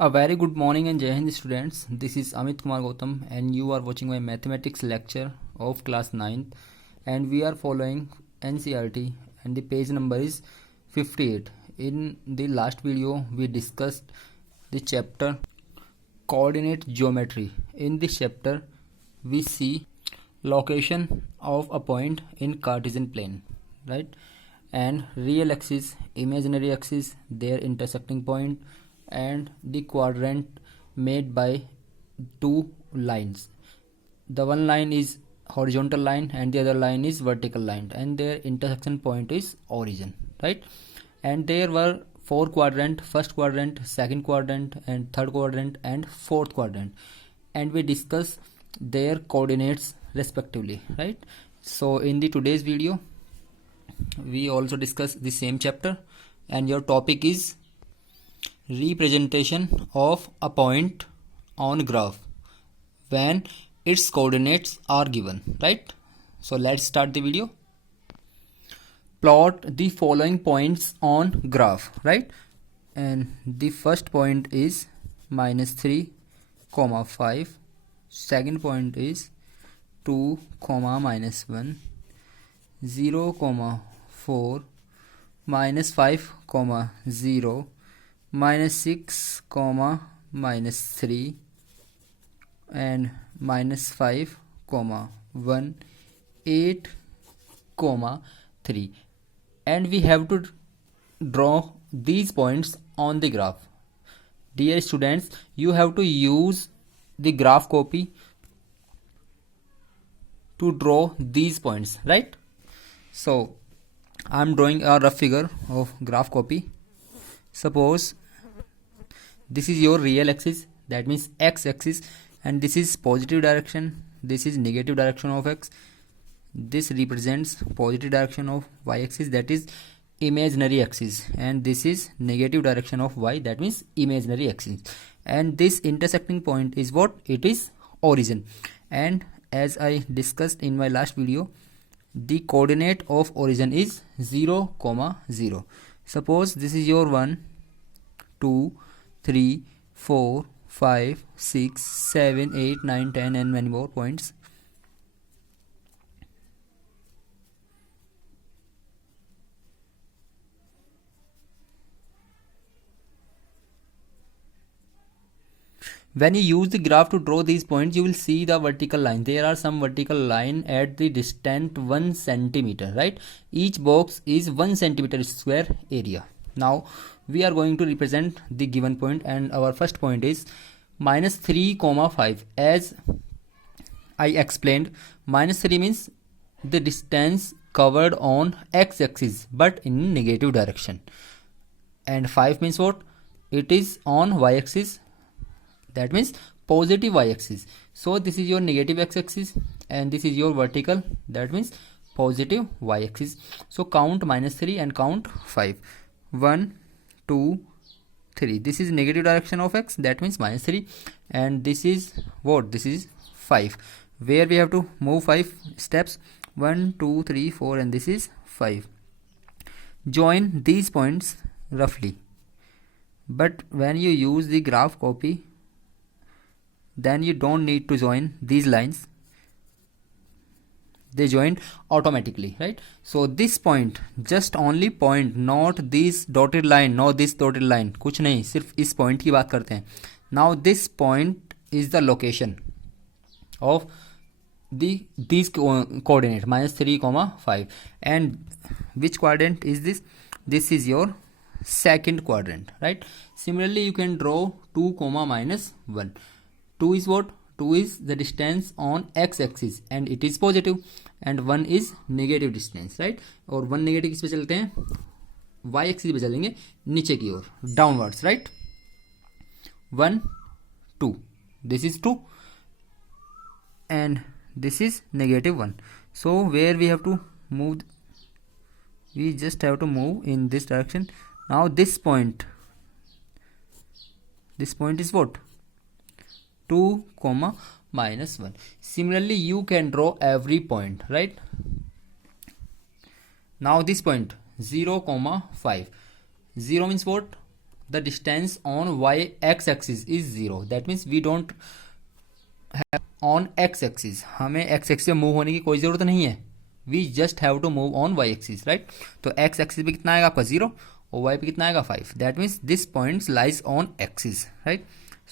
A very good morning and Jai Hind students. This is Amit Kumar Gautam and you are watching my mathematics lecture of class 9th and we are following NCERT and the page number is 58. In the last video we discussed the chapter coordinate geometry. In this chapter we see location of a point in Cartesian plane, right? And real axis, imaginary axis, their intersecting point, and the quadrant made by two lines. The one line is horizontal line and the other line is vertical line, and their intersection point is origin, right? And there were four quadrant: first quadrant, second quadrant, and third quadrant, and fourth quadrant, and we discuss their coordinates respectively, right? So in the today's video we also discuss the same chapter, and your topic is representation of a point on graph when its coordinates are given, right? So let's start the video. Plot the following points on graph, right? And the first point is -3, 5. Second point is 2, -1, 0, 4, -5, 0, -6, -3, and -5, 1, 8, 3. And we have to draw these points on the graph. Dear students, you have to use the graph copy to draw these points, right? So I'm drawing a rough figure of graph copy. Suppose this is your real axis, that means x axis, and this is positive direction, this is negative direction of x. This represents positive direction of y axis, that is imaginary axis, and this is negative direction of y, that means imaginary axis. And this intersecting point is what? It is origin. And as I discussed in my last video, the coordinate of origin is 0, 0. Suppose this is your 1, 2, 3, 4, 5, 6, 7, 8, 9, 10 and many more points. When you use the graph to draw these points, you will see the vertical line. There are some vertical line at the distance 1 centimeter, right? Each box is 1 centimeter square area. Now we are going to represent the given point, and our first point is -3, 5. As I explained, -3 means the distance covered on x-axis but in negative direction, and 5 means what? It is on y-axis, that means positive y-axis. So this is your negative x-axis and this is your vertical, that means positive y-axis. So count -3 and count 5. 1, 2, 3. This is negative direction of x, that means -3, and this is what? This is 5, where we have to move 5 steps. 1, 2, 3, 4, and this is 5. Join these points roughly, but when you use the graph copy, then you don't need to join these lines, they join automatically, right? So this point, just only point, not this dotted line, not this dotted line, कुछ नहीं, सिर्फ इस point की बात करते हैं. Now this point is the location of these coordinate -3, 5. And which quadrant is this? This is your second quadrant, right? Similarly you can draw 2, -1. 2 is what? 2 is the distance on x-axis and it is positive, and 1 is negative distance, right? और 1 negative किस पे चलते हैं? y-axis पे चलेंगे नीचे की ओर, downwards, right? 1, 2. This is 2 and this is -1. So where we have to move? We just have to move in this direction. Now this point is what? 2, -1. Similarly you can draw every point, right? Now this point 0, 5. 0 means what? the distance on y x axis is 0. That means we don't have on x axis, हमें x axis में move होने की कोई ज़रूरत नहीं है. We just have to move on y axis, right. तो x axis पे कितना आएगा आपका 0 और y पे कितना आएगा 5. That means this point lies on axis, right.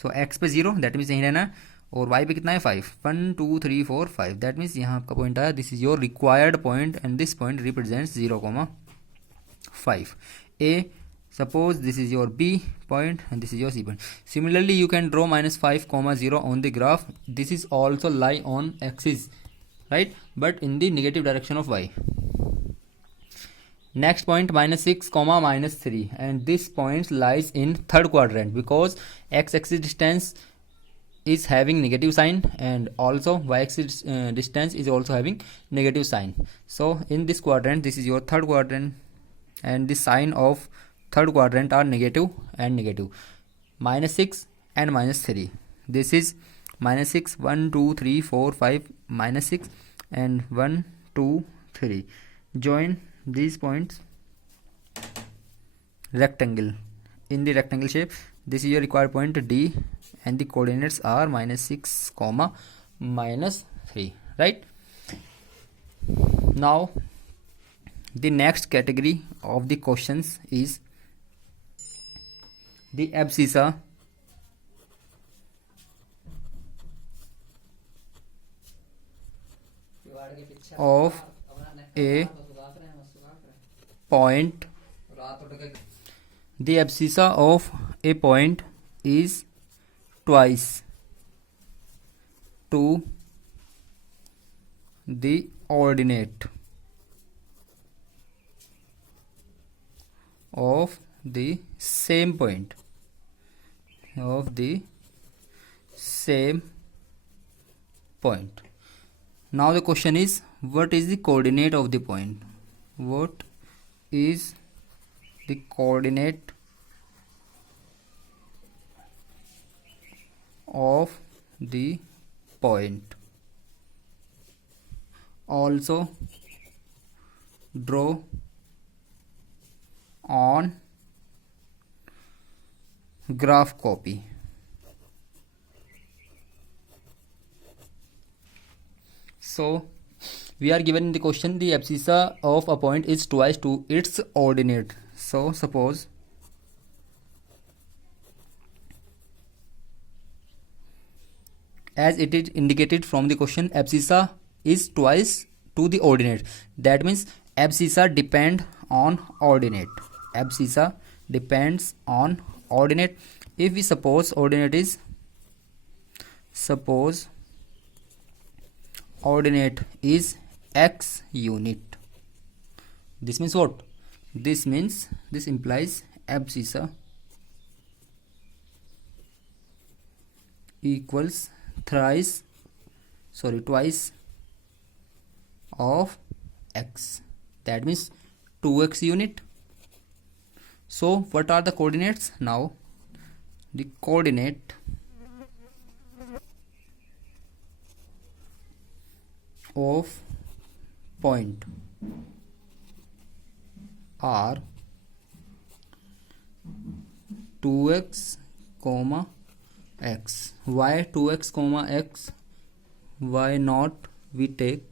So x पे 0, दैट मीन्स यहीं रहना, और y पे कितना है 5. 1 2 3 4 5. दैट मीन्स यहाँ आपका पॉइंट आया. This is your required point and this point represents 0,5. A, suppose this is your B point and this is your C point. Similarly, you can draw -5,0 on the graph. This is also lie on axis, right, but in the negative direction of y. Next point -6, -3, and this point lies in third quadrant because x-axis distance is having negative sign and also y-axis distance is also having negative sign. So in this quadrant, this is your third quadrant, and the sign of third quadrant are negative and negative. -6 and -3. This is -6, 1 2 3 4 5, -6 and 1 2 3. Join these points rectangle in the rectangle shape. This is your required point D and the coordinates are -6, -3, right. Now the next category of the questions is the abscissa of a point. The abscissa of a point is twice to the ordinate of the same point, Now the question is, what is the coordinate of the point? What is the coordinate of the point? Also draw on graph copy. So we are given in the question the abscissa of a point is twice to its ordinate. So suppose as it is indicated from the question, abscissa is twice to the ordinate. That means abscissa depend on ordinate. Abscissa depends on ordinate. If we suppose ordinate is x unit, this means what? This implies abscissa equals twice of x. That means 2x unit. So what are the coordinates? Now the coordinate of point are 2x, x. Why 2x, x? Why not we take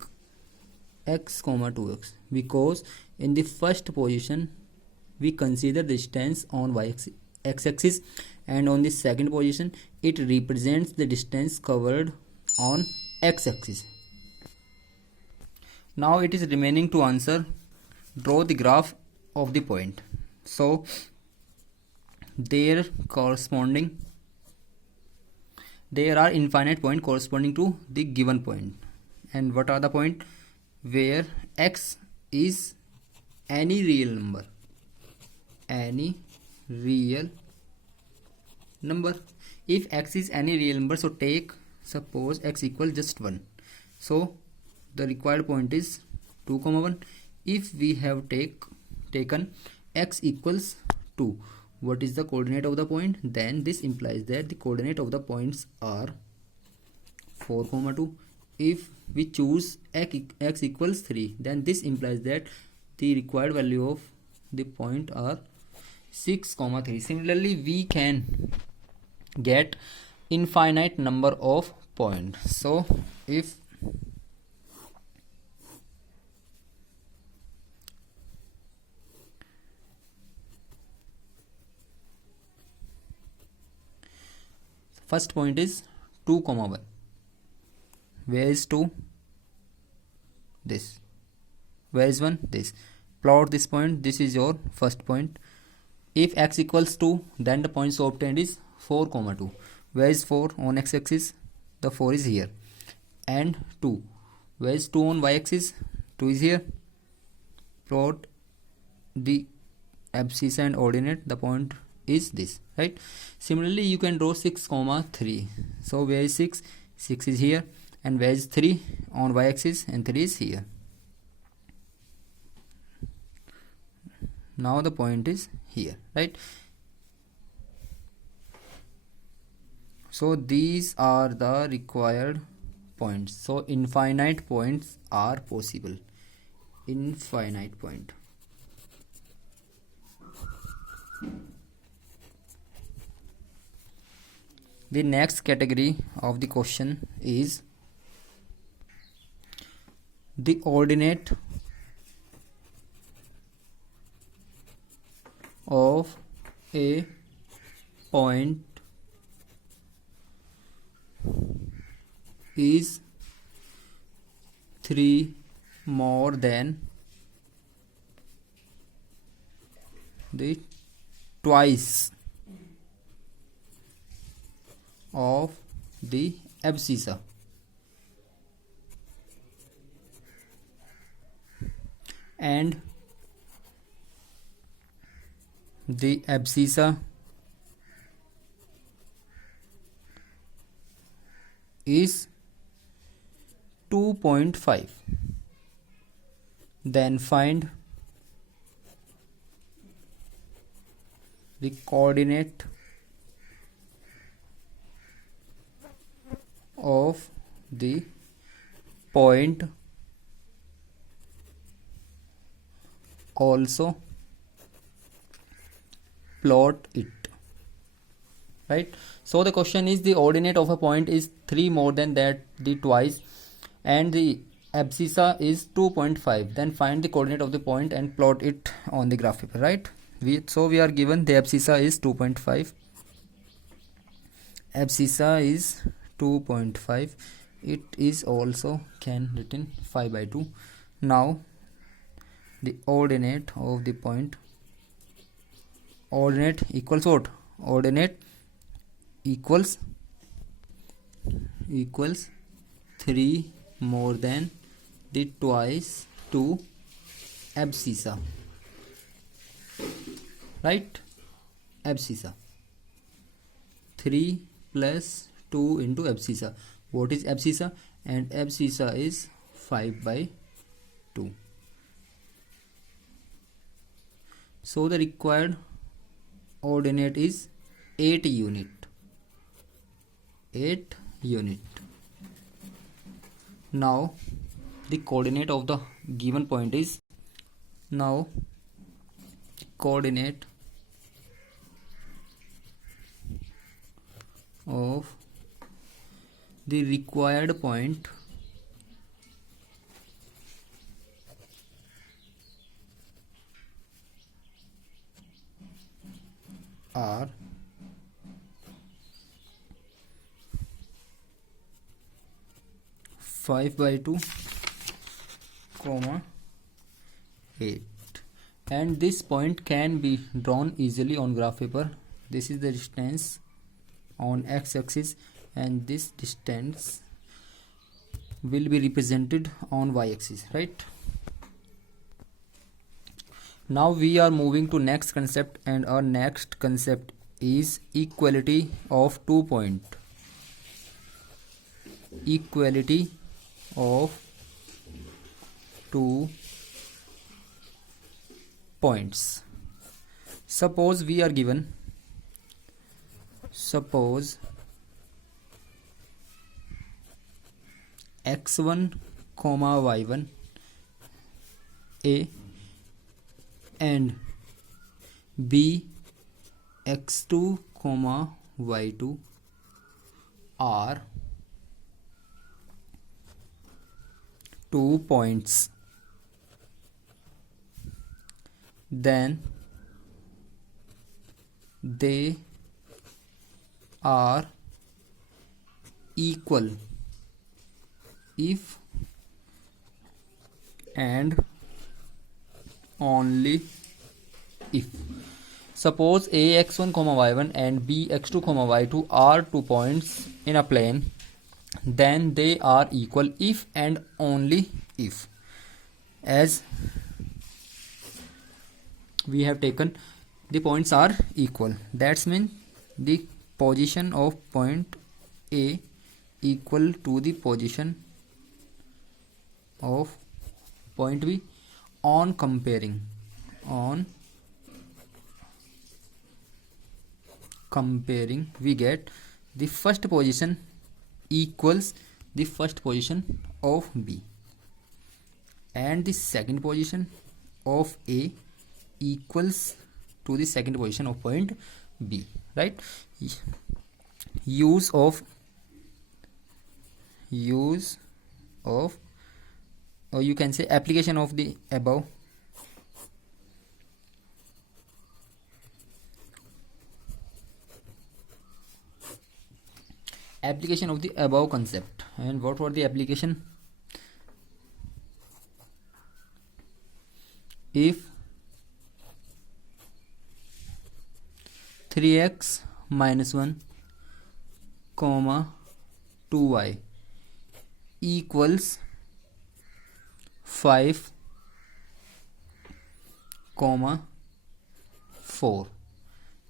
x, 2x? Because in the first position we consider the distance on x axis, and on the second position it represents the distance covered on x axis. Now it is remaining to answer. Draw the graph of the point. So there are infinite points corresponding to the given point. And what are the point? Where x is any real number. If x is any real number, so take suppose x equals just 1. So the required point is 2, 1. If we have taken x equals 2, what is the coordinate of the point? Then this implies that the coordinate of the points are 4, 2. If we choose x equals 3, then this implies that the required value of the point are 6, 3. Similarly, we can get infinite number of points. So if first point is 2, 1, where is 2? This. Where is 1? This. Plot this point. This is your first point. If x equals 2, then the points obtained is 4, 2. Where is 4 on x-axis? The 4 is here. And 2. Where is 2 on y-axis? 2 is here. Plot the abscissa and ordinate. The point is this, right? Similarly, you can draw 6, 3. So where is 6? 6 is here. And where is 3 on y-axis? And 3 is here. Now the point is here, right? So these are the required points. So infinite points are possible. Infinite point. The next category of the question is the ordinate of a point is 3 more than the twice of the abscissa, and the abscissa is 2.5. Then find the coordinate of the point, also plot it, right? So the question is the ordinate of a point is 3 more than that, the twice, and the abscissa is 2.5. Then find the coordinate of the point and plot it on the graph paper, right? So we are given the abscissa is 2.5. Abscissa is 2.5. It is also can written 5/2. Now the ordinate of the point, ordinate equals what? Ordinate equals 3 more than the twice to abscissa, right? Abscissa 3 plus 2 into abscissa. What is abscissa? And abscissa is 5/2. So the required ordinate is 8 unit. 8 unit. Now the coordinate of the given point is, now coordinate of the required point are 5/2, 8, and this point can be drawn easily on graph paper. This is the distance on x-axis, and this distance will be represented on y-axis, right? Now we are moving to next concept, and our next concept is equality of 2 points. Equality of 2 points. Suppose we are given, suppose x1, y1 A and B x2 comma y2 are 2 points, then they are equal if and only if. Suppose a x1 comma y1 and b x2 comma y2 are 2 points in a plane, then they are equal if and only if. As we have taken the points are equal, that's mean the position of point A equal to the position of point B on comparing we get the first position equals the first position of B and the second position of A equals to the second position of point B, right? Use of or you can say application of the above concept. And what were the application? If 3x minus 1 comma 2y equals 5 comma 4,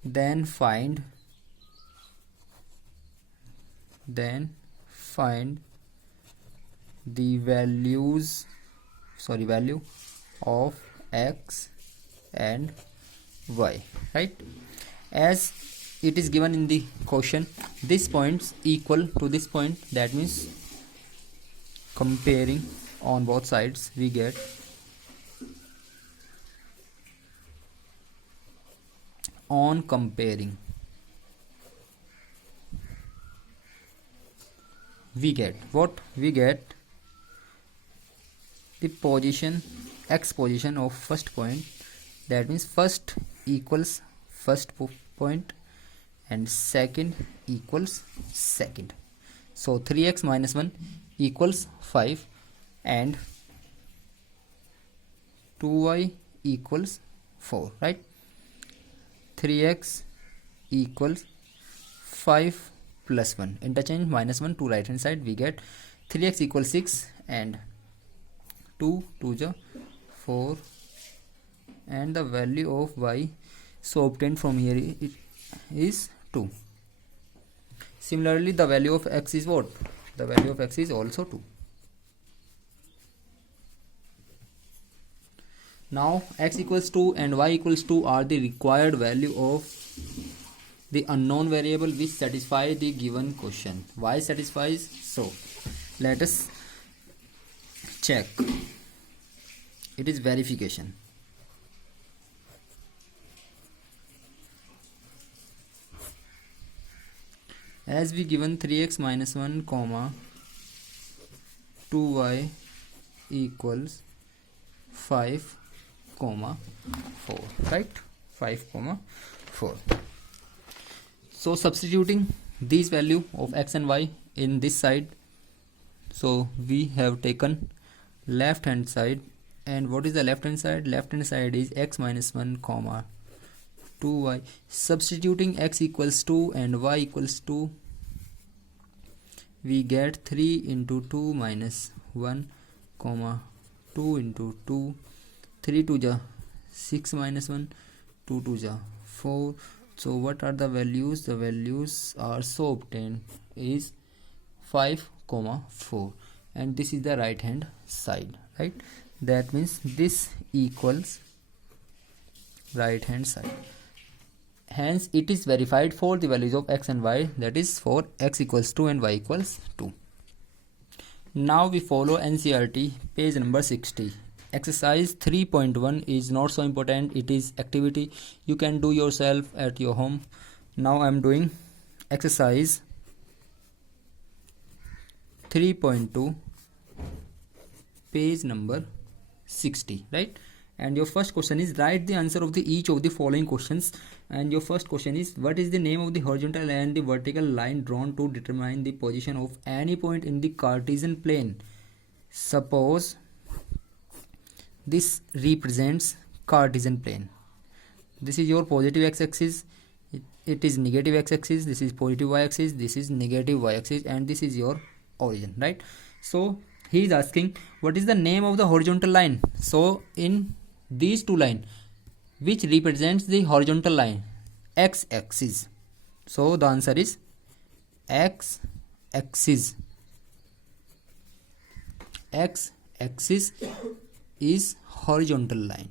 then find the value of x and y, right? As it is given in the question, this points equal to this point, that means comparing on both sides we get on comparing we get what? We get the position x position of first point, that means first equals first point and second equals second. So 3x minus 1 equals 5 and 2y equals 4, right? 3x equals 5 plus 1, interchange minus 1 to right hand side, we get 3x equals 6 and 2 to 4 and the value of y so obtained from here is 2. Similarly, the value of x is what? The value of x is also 2. Now x equals 2 and y equals 2 are the required value of the unknown variable which satisfy the given question. Y satisfies, so let us check. It is verification. As we given 3x minus 1 comma 2y equals 5 comma 4, right? 5 comma 4. So substituting these value of x and y in this side, so we have taken left hand side. And what is the left hand side? Left hand side is x minus 1 comma 2y. Substituting x equals 2 and y equals 2, we get 3 into 2 minus 1 comma 2 into 2, 3 to the 6 minus 1, 2 to the 4. So what are the values? The values are so obtained is 5 comma 4 and this is the right hand side, right? That means this equals right hand side. Hence it is verified for the values of x and y, that is for x equals 2 and y equals 2. Now we follow NCERT page number 60. exercise 3.1 is not so important, it is activity you can do yourself at your home. Now I am doing exercise 3.2, page number 60, right? And your first question is write the answer of each of the following questions. And your first question is, what is the name of the horizontal and the vertical line drawn to determine the position of any point in the Cartesian plane? Suppose this represents Cartesian plane. This is your positive x-axis, it is negative x-axis, this is positive y-axis, this is negative y-axis, and this is your origin, right? So he is asking what is the name of the horizontal line. So in these two lines, which represents the horizontal line? X-axis. So the answer is x-axis. X-axis is horizontal line.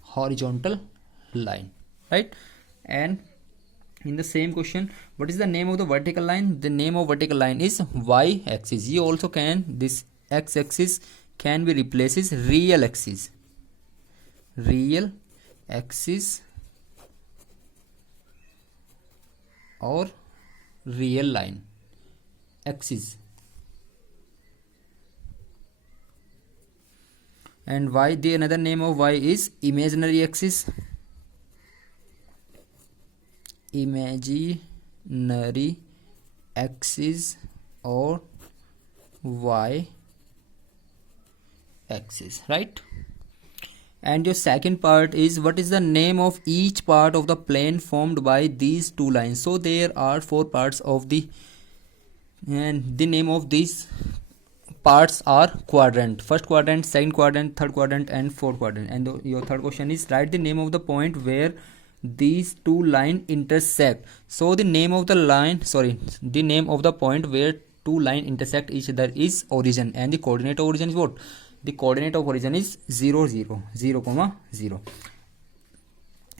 Horizontal line, right? And in the same question, what is the name of the vertical line? The name of vertical line is y-axis. You also can, this x-axis can be replaced as real axis. Real axis or real line axis. And y, the another name of y is imaginary axis. Imaginary axis or y axis, right? And your second part is, what is the name of each part of the plane formed by these two lines? So there are four parts of the, and the name of these parts are quadrant. First quadrant, second quadrant, third quadrant, and fourth quadrant. And your third question is, write the name of the point where these two lines intersect. So the name of the line, the name of the point where two lines intersect each other is origin, and the coordinate of origin is what? The coordinate of origin is 0, 0, 0, 0.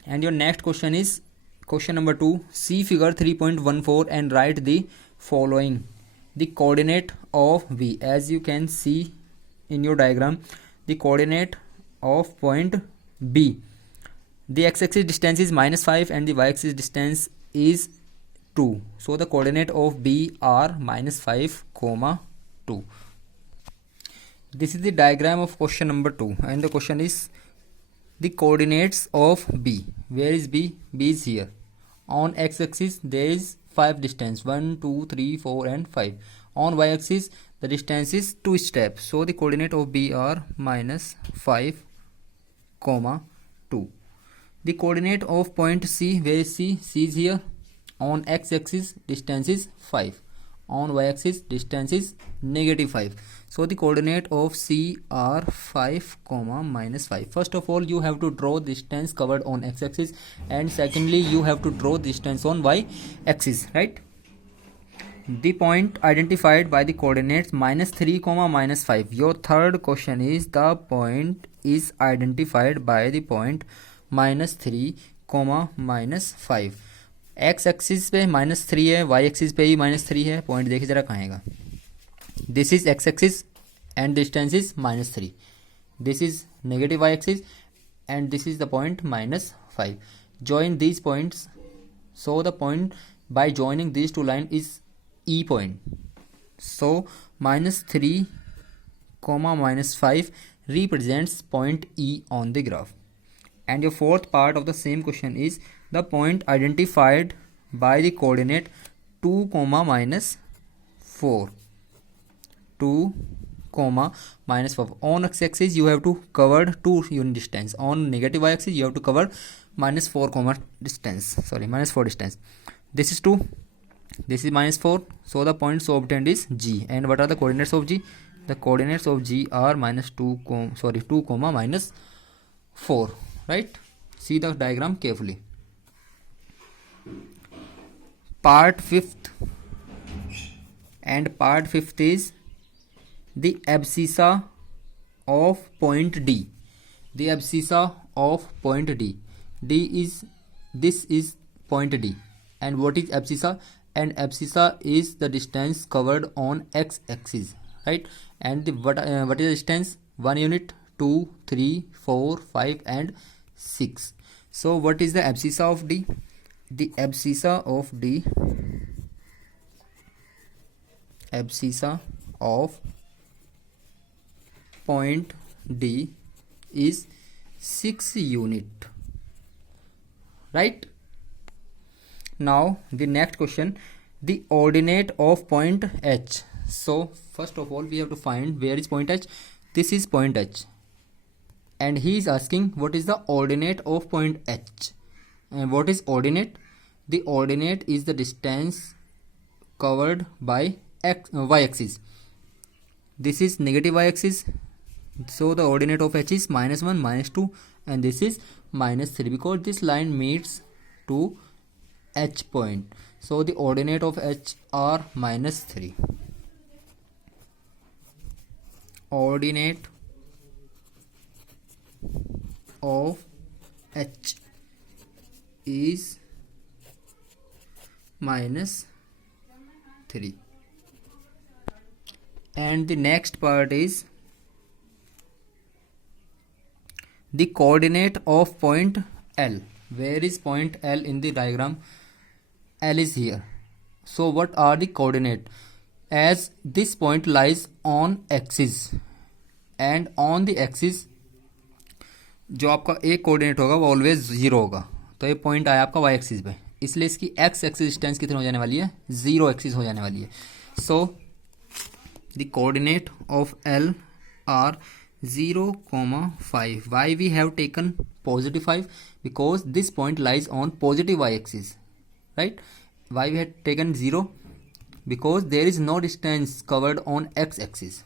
And your next question is question number 2. See figure 3.14 and write the following. The coordinate of V, as you can see in your diagram, the coordinate of point B, the x-axis distance is -5 and the y-axis distance is 2. So the coordinate of B are -5, 2. This is the diagram of question number 2, and the question is the coordinates of B. Where is B? B is here. On x-axis there is 5 distance, 1, 2, 3, 4 and 5. On y-axis the distance is 2 steps. So the coordinate of B are -5, 2. The coordinate of point C, where is C? C is here. On x-axis distance is 5. On y-axis distance is -5. So the coordinate of C are 5, -5. First of all, you have to draw distance covered on x-axis, and secondly you have to draw distance on y-axis, right? The point identified by the coordinates -3, -5. Your third question is, the point is identified by the point -3, -5. X axis पे -3 है, Y axis पे भी -3 है. Point देखिए जरा कहाँ आएगा. This is X axis and distance is -3. This is negative Y axis and this is the point -5. join these points. So the point by joining these two lines is E point. So -3, -5 represents point E on the graph. And your fourth part of the same question is the point identified by the coordinate 2, -4. 2, -4. On x-axis you have to cover 2 unit distance. On negative y-axis you have to cover -4 distance. Sorry, -4 distance. This is 2. This is -4. So the point so obtained is G. And what are the coordinates of G? The coordinates of G are -2, -4. Right? See the diagram carefully. Part 5th. And part 5th is the abscissa of point D. The abscissa of point D. This is point D. And what is abscissa? And abscissa is the distance covered on x-axis. right? And the what is the distance? 1 unit, 2, 3, 4, 5 and 6. So what is the abscissa of D? The abscissa of D, abscissa of point D is 6 unit, right? Now the next question, the ordinate of point H. So first of all we have to find where is point H. This is point H, and he is asking what is the ordinate of point H. And what is ordinate? The ordinate is the distance covered by y axis. This is negative y axis, so the ordinate of H is -1, -2, and this is -3 because this line meets to H point. So the ordinate of H are -3. Ordinate of H is -3. And the next part is the coordinate of point L. Where is point L in the diagram? L is here. So what are the coordinate? As this point lies on axis, and on the axis जो आपका एक coordinate होगा वो always 0 होगा. तो ये point आया आपका y एक्सिस पे, इसलिए इसकी x एक्सिस डिस्टेंस कितनी हो जाने वाली है? 0 एक्सिस हो जाने वाली है. So the coordinate of L are 0,5. Why we have taken positive 5? Because this point lies on positive y axis, right? Why we had taken 0? Because there is no distance covered on x axis.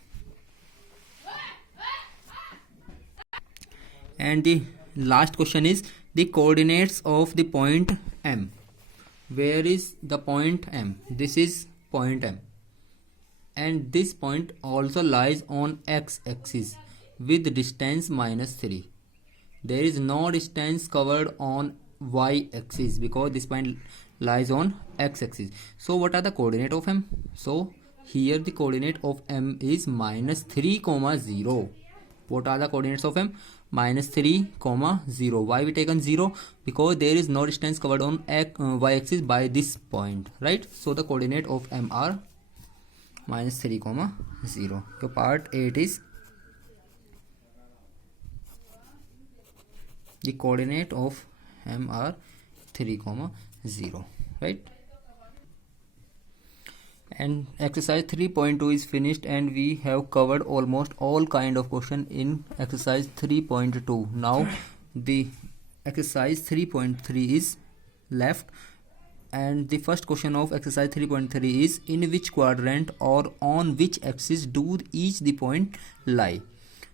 And the last question is the coordinates of the point M. Where is the point M? This is point M, and this point also lies on x axis with distance -3. There is no distance covered on y axis because this point lies on x axis. So what are the coordinate of M? So here the coordinate of M is -3, 0. What are the coordinates of M? -3, 0. Why we taken 0? Because there is no distance covered on y axis by this point, right? So the coordinate of M are -3, 0. So part 8 is the coordinate of M are 3, 0, right? And exercise 3.2 is finished, and we have covered almost all kind of question in exercise 3.2. Now the exercise 3.3 is left, and the first question of exercise 3.3 is in which quadrant or on which axis do each the point lie.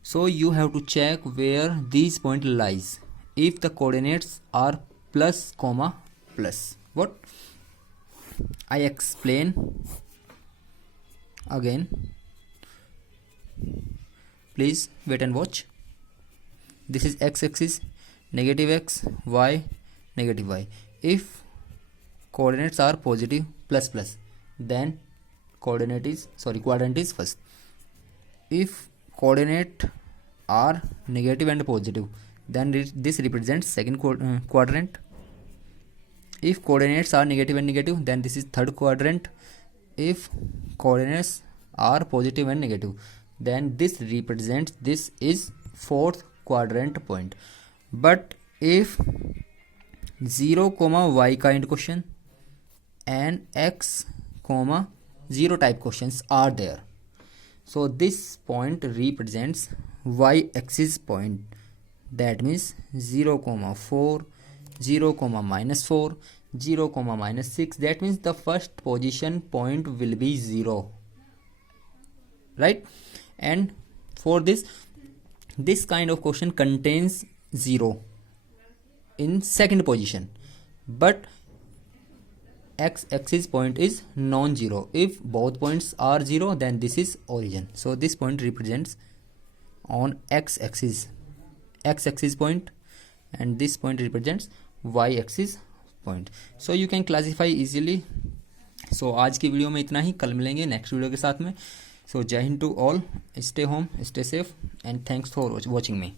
So you have to check where these point lies. If the coordinates are plus, plus. What? I explain again. Please wait and watch. This is x axis, negative x, y, negative y. If coordinates are positive, plus, then quadrant is first. If coordinate are negative and positive, then this represents second quadrant. If coordinates are negative and negative, then this is third quadrant. If coordinates are positive and negative, then this represents, this is fourth quadrant point. But if 0, y kind question and x, 0 type questions are there, so this point represents y axis point. That means 0, 4, 0, -4, 0, -6. That means the first position point will be 0, right? And for this kind of question contains 0 in second position, but x axis point is non-zero. If both points are 0, then this is origin. So this point represents on x axis point, and this point represents y axis point. So you can classify easily. So आज की video में इतना ही. कल मिलेंगे next video के साथ में. So Jai Hind to all, stay home, stay safe, and thanks for watching me.